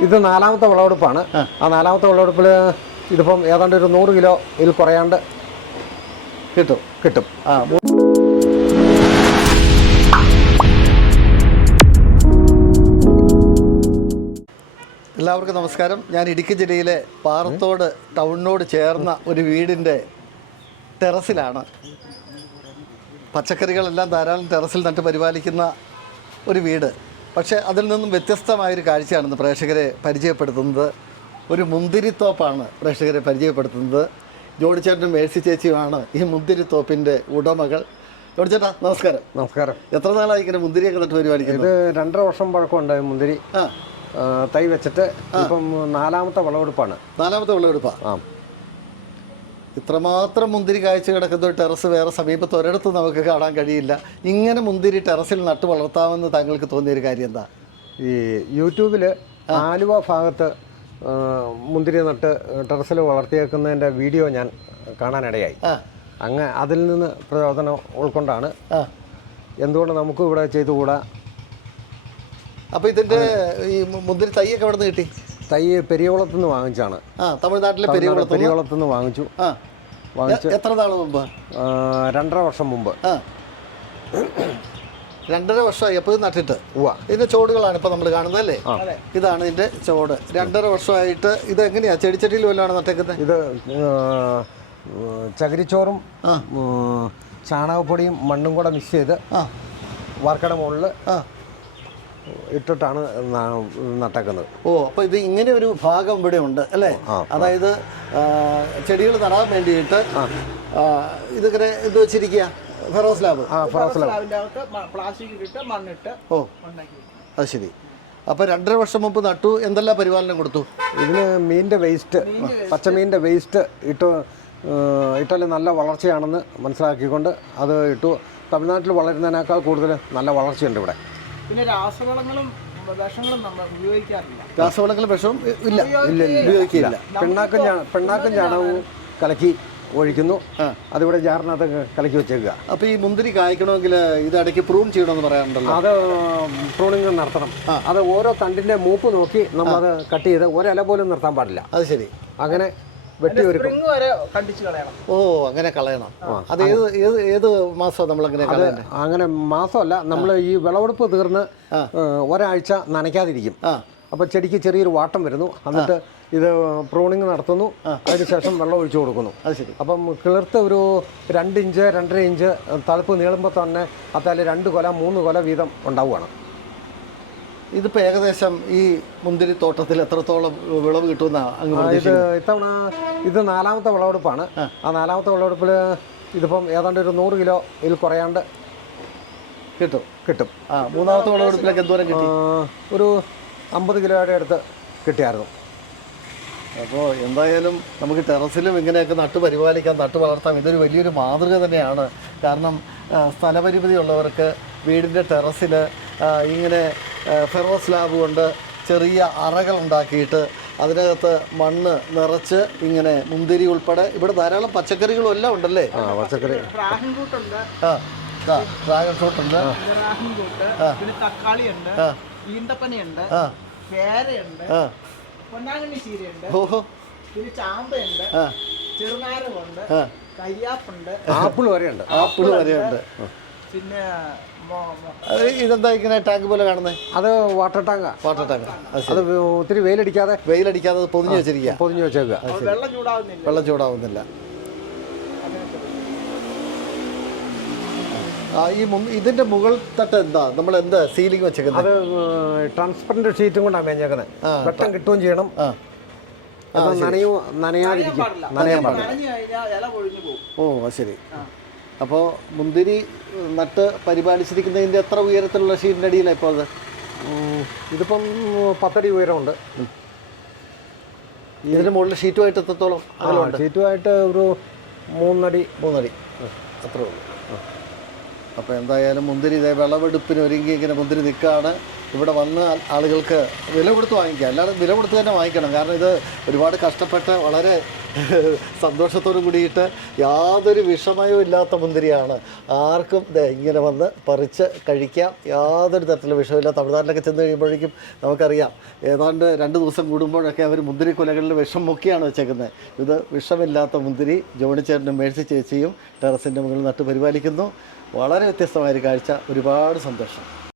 ഇത് നാലാമത്തെ വിളവെടുപ്പാണ്. ആ. നാലാമത്തെ വിളവെടുപ്പിൽ ഇതിപ്പം ഏതാണ്ട് ഒരു നൂറ് കിലോ ഇതിൽ കുറയാണ്ട് കിട്ടും കിട്ടും. ആ എല്ലാവർക്കും നമസ്കാരം. ഞാൻ ഇടുക്കി ജില്ലയിലെ പാറത്തോട് ടൗണിനോട് ചേർന്ന ഒരു വീടിന്റെ ടെറസിലാണ്. പച്ചക്കറികളെല്ലാം ധാരാളം ടെറസിൽ നട്ട് പരിപാലിക്കുന്ന ഒരു വീട്. പക്ഷേ അതിൽ നിന്നും വ്യത്യസ്തമായൊരു കാഴ്ചയാണെന്ന് പ്രേക്ഷകരെ പരിചയപ്പെടുത്തുന്നത്. ഒരു മുന്തിരിത്തോപ്പാണ് പ്രേക്ഷകരെ പരിചയപ്പെടുത്തുന്നത്. ജോഡിച്ചേട്ടനും മേഴ്സി ചേച്ചിയുമാണ് ഈ മുന്തിരിത്തോപ്പിന്റെ ഉടമകൾ. ജോഡിച്ചേട്ടാ നമസ്കാരം. നമസ്കാരം. എത്ര നാളായി ഇങ്ങനെ മുന്തിരിയൊക്കെ നട്ട് പരിപാലിക്കുന്നത് ഇത് രണ്ടര വർഷം പഴക്കമുണ്ട് മുന്തിരി. ആ, തൈ വെച്ചിട്ട് ഇപ്പം നാലാമത്തെ വിളവെടുപ്പാണ് നാലാമത്തെ വിളവെടുപ്പാണ് ആ. ഇത്രമാത്രം മുന്തിരി കാഴ്ച കിടക്കുന്ന ഒരു ടെറസ് വേറെ സമീപത്ത് ഒരിടത്തും നമുക്ക് കാണാൻ കഴിയില്ല. ഇങ്ങനെ മുന്തിരി ടെറസിൽ നട്ട് വളർത്താമെന്ന് താങ്കൾക്ക് തോന്നിയ ഒരു കാര്യം എന്താ? ഈ യൂട്യൂബിൽ ആലുവ ഭാഗത്ത് മുന്തിരി നട്ട് ടെറസിൽ വളർത്തിയേക്കുന്നതിന്റെ വീഡിയോ ഞാൻ കാണാനിടയായി. അങ്ങ് അതിൽ നിന്ന് പ്രചോദനം ഉൾക്കൊണ്ടാണ്. എന്തുകൊണ്ട് നമുക്കും ഇവിടെ ചെയ്തുകൂടാ? അപ്പോൾ ഇതിന്റെ ഈ മുന്തിരി തൈയൊക്കെ അവിടെ നിന്ന് കിട്ടി? തൈ പെരിയോളത്തു നിന്ന് വാങ്ങിച്ചാണ്. ആ തമിഴ്നാട്ടിലെ പെരിയകുളത്ത് പെരിയോളത്തു നിന്ന് വാങ്ങിച്ചു. ആ. വാങ്ങിച്ച് എത്ര നാൾ മുമ്പ്? രണ്ടര വർഷം മുമ്പ്. ആ. രണ്ടര വർഷമായി. അപ്പോൾ ഇത് നട്ടിട്ട് ഇതിന്റെ ചോടുകളാണ് ഇപ്പോൾ നമ്മൾ കാണുന്നത് അല്ലേ? ഇതാണ് ഇതിന്റെ ചോട്. രണ്ടര വർഷമായിട്ട് ഇത് എങ്ങനെയാ? ചെടിച്ചട്ടിയിൽ വല്ലതാണ് നട്ടേക്കുന്നത് ഇത് ചകിരിച്ചോറും ചാണകപ്പൊടിയും മണ്ണും കൂടെ മിക്സ് ചെയ്ത് ആ. വാർക്കട മുകളിൽ ആ. ഇട്ടിട്ടാണ് നട്ടേക്കുന്നത്. ഓ അപ്പോൾ ഇത് ഇങ്ങനെ ഒരു ഭാഗം ഇവിടെ ഉണ്ട് അല്ലേ? അതായത് ചെടികൾ നടാൻ വേണ്ടിയിട്ട് ആ, ഇതിങ്ങനെ ഇത് വെച്ചിരിക്കുക ഫെറോസ് ലാബ്. ആ ഫറോസില അതിന്റെ അകത്ത് പ്ലാസ്റ്റിക് ഇട്ടിട്ട് മണ്ണിട്ട് ഓ. അത് ശരി. അപ്പോൾ രണ്ടര വർഷം മുമ്പ് നട്ടു എന്തെല്ലാം പരിപാലനം കൊടുത്തു? ഇതിന് മീനിന്റെ വേസ്റ്റ് പച്ചമീനിന്റെ വേസ്റ്റ്. ഇട്ട് ഇട്ടാൽ നല്ല വളർച്ചയാണെന്ന് മനസ്സിലാക്കിക്കൊണ്ട് അത് ഇട്ടു. തമിഴ്നാട്ടിൽ വളരുന്നതിനേക്കാൾ കൂടുതൽ നല്ല വളർച്ചയുണ്ട് ഇവിടെ. പിന്നെ രാസവളങ്ങളും വിഷങ്ങളും നമ്മൾ ഉപയോഗിക്കാറില്ല. രാസവളങ്ങൾ വിഷവും ഇല്ല ഇല്ല ഉപയോഗിക്കില്ല. പെണ്ണാക്കും പെണ്ണാക്കും ചാണകവും കലക്കി ഒഴിക്കുന്നു. അതിവിടെ ജാറിനകത്ത് കലക്കി വെച്ചേക്കുക. അപ്പോൾ ഈ മുന്തിരി കായ്ക്കണമെങ്കിൽ ഇത് ഇടയ്ക്ക് പ്രൂൺ ചെയ്യണമെന്ന് പറയാറുണ്ടല്ലോ. അത് പ്രൂണിങ് നടത്തണം. അത് ഓരോ തണ്ടിന്റെ മൂപ്പ് നോക്കി നമ്മളത് കട്ട് ചെയ്ത് ഒരല പോലും നിർത്താൻ പാടില്ല. അത് ശരി. അങ്ങനെ വെട്ടി ഒരു ഓ അങ്ങനെ കളയണം. അത് ഏത് ഏത് ഏത് നമ്മൾ അങ്ങനെ കളയണ്ടേ അങ്ങനെ മാസമല്ല. നമ്മൾ ഈ വിളവെടുപ്പ് തീർന്ന് ഒരാഴ്ച നനയ്ക്കാതിരിക്കും. അപ്പൊ അപ്പോൾ ചെടിക്ക് ചെറിയൊരു വാട്ടം വരുന്നു. എന്നിട്ട് ഇത് പ്രൂണിങ് നടത്തുന്നു. അതിനുശേഷം വെള്ളം ഒഴിച്ചു കൊടുക്കുന്നു. അത് ശരി. അപ്പം കിളിർത്ത് ഒരു രണ്ട് ഇഞ്ച് രണ്ടര ഇഞ്ച് തളുപ്പ് നീളുമ്പോൾ തന്നെ അത്താൽ രണ്ട് കൊല മൂന്ന് കൊല വീതം ഉണ്ടാവുകയാണ്. ഇതിപ്പോൾ ഏകദേശം ഈ മുന്തിരി തോട്ടത്തിൽ എത്രത്തോളം വിളവ് കിട്ടുന്ന അങ്ങ് ഇത് ഇത്തവണ ഇത് നാലാമത്തെ വിളവെടുപ്പാണ്. ആ. നാലാമത്തെ വിളവെടുപ്പിൽ ഇതിപ്പം ഏതാണ്ട് ഒരു നൂറ് കിലോ ഇതിൽ കുറയാണ്ട് കിട്ടും. കിട്ടും. ആ മൂന്നാമത്തെ വിളവെടുപ്പിലൊക്കെ എന്തോരം കിട്ടി? ഒരു അമ്പത് കിലോയുടെ അടുത്ത് കിട്ടിയായിരുന്നു. അപ്പോൾ എന്തായാലും നമുക്ക് ടെറസിലും ഇങ്ങനെയൊക്കെ നട്ട് പരിപാലിക്കാം നട്ട് വളർത്താം. ഇതൊരു വലിയൊരു മാതൃക തന്നെയാണ്. കാരണം സ്ഥലപരിമിതി ഉള്ളവർക്ക് വീടിന്റെ ടെറസിൽ ഇങ്ങനെ ഫെറോ സ്ലാബ് കൊണ്ട് ചെറിയ അറകൾ ഉണ്ടാക്കിയിട്ട് അതിനകത്ത് മണ്ണ് നിറച്ച് ഇങ്ങനെ മുന്തിരി ഉൾപ്പെടെ ഇവിടെ ധാരാളം പച്ചക്കറികളും എല്ലാം ഉണ്ടല്ലേ? ആ പച്ചക്കറി. ഡ്രാഗൺ ഫ്രൂട്ട് ഉണ്ട്. ആ ഇതാ ഡ്രാഗൺ ഉണ്ട്. ഡ്രാഗൺ തക്കാളി ഉണ്ട്. ഈന്തപ്പനയുണ്ട് ആ. പേരയുണ്ട് ആ. പൊന്നാങ്കണ്ണി ചീരയുണ്ട് ഓഹോ. പിന്നെ ചാമ്പയുണ്ട് കരിയാപ്പുണ്ട്. ആപ്പിൾ വരെയുണ്ട്. ആപ്പിൾ വരെയുണ്ട്. പിന്നെ മൊ- മൊ- അത് ഇതെന്താ ഇങ്ങനെ ടാങ്ക് പോലെ കാണുന്നത് അത് വാട്ടർ ടാങ്ക. Water tank. അത് ഒത്തിരി വെയിലടിക്കാതെ വെയിലടിക്കാതെ അത് പൊതിഞ്ഞ് വെച്ചിരിക്കുക പൊതിഞ്ഞു വെച്ചേക്കുക വെള്ളം ചൂടാവുന്നില്ല. വെള്ളം ചൂടാവുന്നില്ല. ആ ഈ ഇതിന്റെ മുകൾ തട്ട് എന്താ? നമ്മൾ എന്താ സീലിംഗ് വെച്ചേക്കുന്നത് അത് ട്രാൻസ്പെറന്റ് ഷീറ്റും കൊണ്ടാണ് മേഞ്ഞേക്കുന്നത് വെട്ടം കിട്ടുകയും ചെയ്യണം. നനയോ നനയാതിരിക്കും. നനയാൻ പാടില്ല. ഓ ശരി. അപ്പോൾ മുന്തിരി നട്ട് പരിപാലിച്ചിരിക്കുന്നതിന്റെ എത്ര ഉയരത്തിലുള്ള ഷീറ്റിന്റെ അടിയിലാണ് ഇപ്പോൾ അത്? ഇതിപ്പം പത്തടി ഉയരമുണ്ട്. ഇതിന് മുകളിൽ ഷീറ്റുമായിട്ട് എത്രത്തോളം ഷീറ്റുമായിട്ട് ഒരു മൂന്നടി മൂന്നടി. അത്രേ ഉള്ളൂ. അപ്പോൾ എന്തായാലും മുന്തിരി ഇതേ വിളവെടുപ്പിന് ഒരുങ്ങി ഇങ്ങനെ മുന്തിരി നിൽക്കുകയാണ്. ഇവിടെ വന്ന ആളുകൾക്ക് വില കൊടുത്ത് വാങ്ങിക്കുക അല്ലാതെ വില കൊടുത്ത് തന്നെ വാങ്ങിക്കണം. കാരണം ഇത് ഒരുപാട് കഷ്ടപ്പെട്ട് വളരെ സന്തോഷത്തോടു കൂടിയിട്ട് യാതൊരു വിഷമയവും ഇല്ലാത്ത മുന്തിരിയാണ്. ആർക്കും ഇങ്ങനെ വന്ന് പറിച്ച് കഴിക്കാം. യാതൊരു തരത്തിലുള്ള വിഷമില്ല തമിഴ്നാട്ടിലൊക്കെ ചെന്ന് കഴിയുമ്പോഴേക്കും നമുക്കറിയാം. ഏതാണ്ട് രണ്ട് ദിവസം കൂടുമ്പോഴൊക്കെ അവർ മുന്തിരി കുലകളിൽ വിഷം മുക്കിയാണ് വെച്ചേക്കുന്നത്. ഇത് വിഷമില്ലാത്ത മുന്തിരി ജോണിച്ചേട്ടനും മേഴ്സി ചേച്ചിയും ടെറസിന്റെ മുകളിൽ നട്ട് പരിപാലിക്കുന്നു. വളരെ വ്യത്യസ്തമായൊരു കാഴ്ച. ഒരുപാട് സന്തോഷം.